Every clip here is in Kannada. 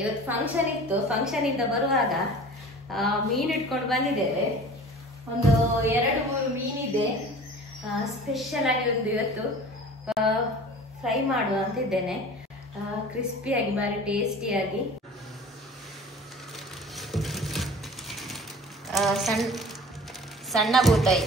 ಇವತ್ತು ಫಂಕ್ಷನ್ ಇತ್ತು. ಫಂಕ್ಷನ್ ಇಂದ ಬರುವಾಗ ಮೀನು ಇಟ್ಕೊಂಡು ಬಂದಿದ್ದೇವೆ. ಒಂದು 2-3 ಮೀನಿದೆ. ಸ್ಪೆಷಲ್ ಆಗಿ ಒಂದು ಇವತ್ತು ಫ್ರೈ ಮಾಡುವ ಅಂತಿದ್ದೇನೆ. ಕ್ರಿಸ್ಪಿಯಾಗಿ ಬಾರಿ ಟೇಸ್ಟಿಯಾಗಿ. ಸಣ್ಣ ಬೂತಾಯಿ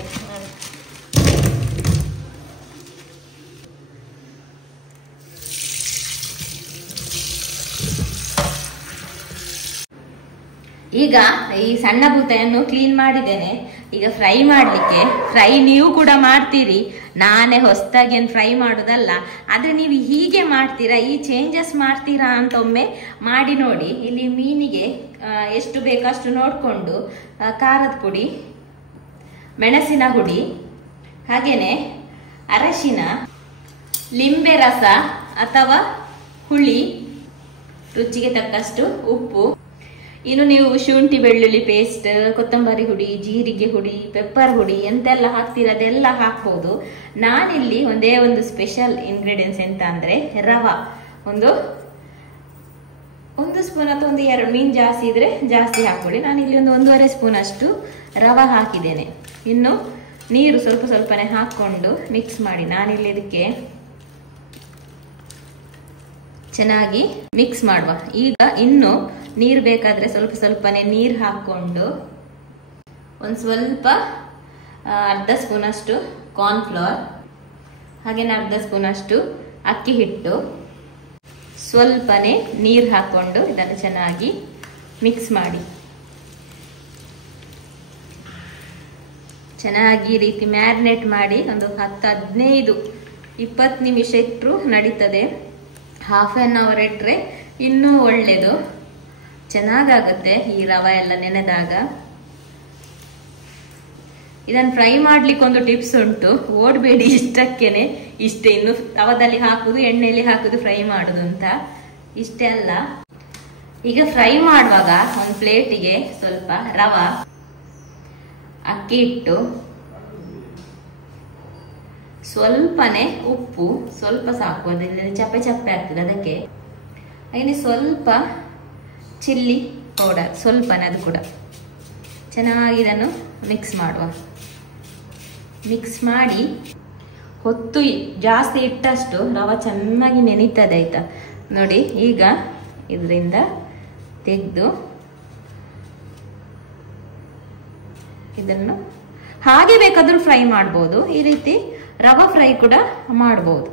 ಈಗ ಈ ಸಣ್ಣ ಬೂತಾಯನ್ನು ಕ್ಲೀನ್ ಮಾಡಿದ್ದೇನೆ. ಈಗ ಫ್ರೈ ಮಾಡ್ಲಿಕ್ಕೆ. ಫ್ರೈ ನೀವು ಕೂಡ ಮಾಡ್ತೀರಿ, ನಾನೇ ಹೊಸದಾಗಿ ಏನು ಫ್ರೈ ಮಾಡುದಲ್ಲ. ಆದ್ರೆ ನೀವು ಹೀಗೆ ಮಾಡ್ತೀರಾ, ಈ ಚೇಂಜಸ್ ಮಾಡ್ತೀರಾ ಅಂತ ಒಮ್ಮೆ ಮಾಡಿ ನೋಡಿ. ಇಲ್ಲಿ ಮೀನಿಗೆ ಎಷ್ಟು ಬೇಕಷ್ಟು ನೋಡ್ಕೊಂಡು ಖಾರದ ಪುಡಿ, ಮೆಣಸಿನ ಹುಡಿ, ಹಾಗೇನೆ ಅರಶಿನ, ಲಿಂಬೆ ರಸ ಅಥವಾ ಹುಳಿ, ರುಚಿಗೆ ತಕ್ಕಷ್ಟು ಉಪ್ಪು. ಇನ್ನು ನೀವು ಶುಂಠಿ ಬೆಳ್ಳುಳ್ಳಿ ಪೇಸ್ಟ್, ಕೊತ್ತಂಬರಿ ಹುಡಿ, ಜೀರಿಗೆ ಹುಡಿ, ಪೆಪ್ಪರ್ ಹುಡಿ ಎಂತೆಲ್ಲ ಹಾಕ್ತೀರ ಅದೆಲ್ಲ ಹಾಕ್ಬೋದು. ನಾನಿಲ್ಲಿ ಒಂದೇ ಒಂದು ಸ್ಪೆಷಲ್ ಇಂಗ್ರೀಡಿಯೆಂಟ್ಸ್ ಎಂತ ಅಂದ್ರೆ ರವ. ಒಂದು ಸ್ಪೂನ್ ಅಥವಾ 1-2 ಮೀನು ಜಾಸ್ತಿ ಇದ್ರೆ ಜಾಸ್ತಿ ಹಾಕೊಳ್ಳಿ. ನಾನಿಲ್ಲಿ ಒಂದು 1.5 ಸ್ಪೂನ್ ಅಷ್ಟು ರವ ಹಾಕಿದ್ದೇನೆ. ಇನ್ನು ನೀರು ಸ್ವಲ್ಪ ಸ್ವಲ್ಪನೇ ಹಾಕೊಂಡು ಮಿಕ್ಸ್ ಮಾಡಿ. ನಾನಿಲ್ಲಿ ಇದಕ್ಕೆ ಚೆನ್ನಾಗಿ ಮಿಕ್ಸ್ ಮಾಡುವ. ಈಗ ಇನ್ನು ನೀರು ಬೇಕಾದ್ರೆ ಸ್ವಲ್ಪ ಸ್ವಲ್ಪನೇ ನೀರು ಹಾಕೊಂಡು ಒಂದು ಸ್ವಲ್ಪ 1/2 ಸ್ಪೂನ್ ಅಷ್ಟು ಕಾರ್ನ್ಫ್ಲವರ್, ಹಾಗೇನೆ 1/2 ಸ್ಪೂನ್ ಅಷ್ಟು ಅಕ್ಕಿ ಹಿಟ್ಟು, ಸ್ವಲ್ಪನೇ ನೀರು ಹಾಕೊಂಡು ಇದನ್ನು ಚೆನ್ನಾಗಿ ಮಿಕ್ಸ್ ಮಾಡಿ. ಚೆನ್ನಾಗಿ ಈ ರೀತಿ ಮ್ಯಾರಿನೇಟ್ ಮಾಡಿ ಒಂದು 10-15-20 ನಿಮಿಷ ಇಟ್ಟರು ನಡೀತದೆ. ಹಾಫ್ ಆನ್ ಅವರ್ ಇಟ್ಟರೆ ಇನ್ನೂ ಒಳ್ಳೇದು, ಚೆನ್ನಾಗಾಗುತ್ತೆ ಈ ರವೆ ಎಲ್ಲ ನೆನೆದಾಗ. ಇದನ್ನು ಫ್ರೈ ಮಾಡ್ಲಿಕ್ಕೆ ಒಂದು ಟಿಪ್ಸ್ ಉಂಟು, ಓಡಬೇಡಿ ಇಷ್ಟಕ್ಕೇನೆ. ಇಷ್ಟೇ, ಇನ್ನು ತವದಲ್ಲಿ ಹಾಕುದು, ಎಣ್ಣೆಯಲ್ಲಿ ಹಾಕುದು, ಫ್ರೈ ಮಾಡುದು ಅಂತ ಇಷ್ಟೇ ಅಲ್ಲ. ಈಗ ಫ್ರೈ ಮಾಡುವಾಗ ಒಂದು ಪ್ಲೇಟಿಗೆ ಸ್ವಲ್ಪ ರವೆ, ಅಕ್ಕಿ ಹಿಟ್ಟು, ಸ್ವಲ್ಪನೇ ಉಪ್ಪು, ಸ್ವಲ್ಪ ಸಾಕು, ಅದರಲ್ಲಿ ಚಪ್ಪೆ ಚಪ್ಪೆ ಆಗ್ತದೆ ಅದಕ್ಕೆ. ಹಾಗೆ ಸ್ವಲ್ಪ ಚಿಲ್ಲಿ ಪೌಡರ್, ಸ್ವಲ್ಪನೇ, ಅದು ಕೂಡ ಚೆನ್ನಾಗಿ ಇದನ್ನು ಮಿಕ್ಸ್ ಮಾಡುವ. ಮಿಕ್ಸ್ ಮಾಡಿ ಹೊತ್ತು ಜಾಸ್ತಿ ಇಟ್ಟಷ್ಟು ರವೆ ಚೆನ್ನಾಗಿ ನೆನೀತದೆ, ಆಯ್ತಾ ನೋಡಿ. ಈಗ ಇದರಿಂದ ತೆಗೆದು ಇದನ್ನು ಹಾಗೆ ಬೇಕಾದ್ರೂ ಫ್ರೈ ಮಾಡ್ಬೋದು. ಈ ರೀತಿ ರವೆ ಫ್ರೈ ಕೂಡ ಮಾಡ್ಬೋದು.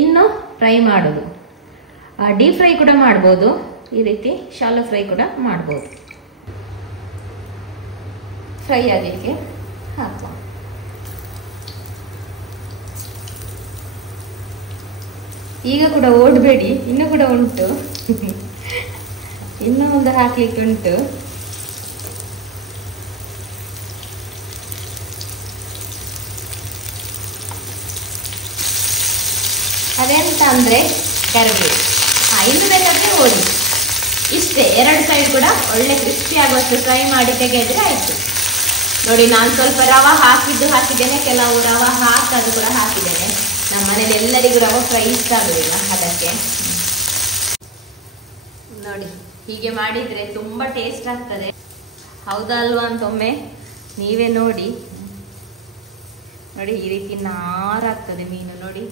ಇನ್ನು ಫ್ರೈ ಮಾಡೋದು ಡೀಪ್ ಫ್ರೈ ಕೂಡ ಮಾಡ್ಬೋದು. ಈ ರೀತಿ ಶಾಲೋ ಫ್ರೈ ಕೂಡ ಮಾಡ್ಬೋದು. ಫ್ರೈ ಆಗಲಿಕ್ಕೆ ಹಾಕುವ. ಈಗ ಕೂಡ ಓಡಬೇಡಿ, ಇನ್ನೂ ಕೂಡ ಉಂಟು, ಇನ್ನೂ ಒಂದು ಹಾಕ್ಲಿಕ್ಕೆ ಉಂಟು. ಅದೆಂತ ಅಂದ್ರೆ ಕರಿಬೇವು. ಇನ್ನು ಬೇಕಾದ್ರೆ ಓದಿ. ಇಷ್ಟೇ, 2 ಸೈಡ್ ಕೂಡ ಒಳ್ಳೆ ಕ್ರಿಸ್ಪಿ ಆಗುವಷ್ಟು ಫ್ರೈ ಮಾಡಿ ತೆಗೆದ್ರೆ ಆಯ್ತು. ನೋಡಿ, ನಾನು ಸ್ವಲ್ಪ ರವೆ ಹಾಕಿದ್ದೇನೆ, ಕೆಲವು ರವೆ ಹಾಕದು ಕೂಡ ಹಾಕಿದ್ದೇನೆ. ನಮ್ಮ ಮನೇಲಿ ಎಲ್ಲರಿಗೂ ರವೆ ಫ್ರೈ ಇಷ್ಟ ಆಗುದಿಲ್ಲ, ಅದಕ್ಕೆ. ನೋಡಿ, ಹೀಗೆ ಮಾಡಿದ್ರೆ ತುಂಬಾ ಟೇಸ್ಟ್ ಆಗ್ತದೆ. ಹೌದಾ ಅಲ್ವಾ ಅಂತ ಒಮ್ಮೆ ನೀವೇ ನೋಡಿ. ನೋಡಿ, ಈ ರೀತಿ ನಾರಾಗ್ತದೆ ಮೀನು ನೋಡಿ.